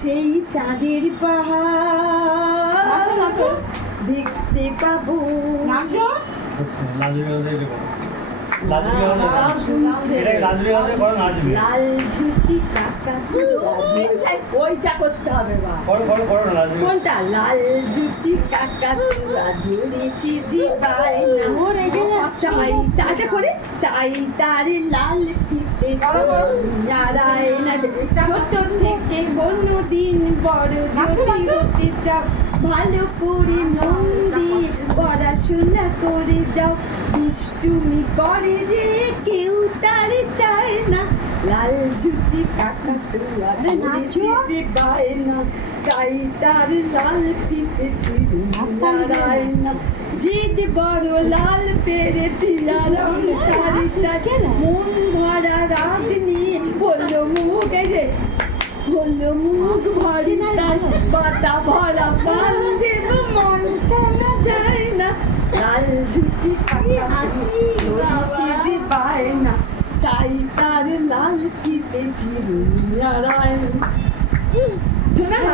সেই চাঁদের পাহাড় দেখতে পাবো। লাল ঝুটি ওইটা করতে হবে। কোনটা? লাল ঝুটি কাকাতুয়া ধরেছি জিবায় না মরে গেলে চাই তাটা করে চাই তার লাল ফিতে নারায়ণ। ছোট থেকে কোনোদিন বড় যদি হতে চাও ভালো করে মন দিয়ে পড়াশোনা করে যাও। দুষ্টুমি করে যে কেউ তার চায় না। লাল ঝুটি কাকাতুয়া ধরেছি জিবায় না চাই তার লাল ফিতে নারায়ণ। জিদ বড় লাল পেরে টিলা রং শাড়ি চাই মন ভরা রাগ নিয়ে বললো মুখ বললো মুখ ভরি তাই পাতা ভরা পান দেব মন কোনো যায় না। লাল ঝুটি ধরেছি পায় না চাই তার লাল ফিতে নারায়ণ।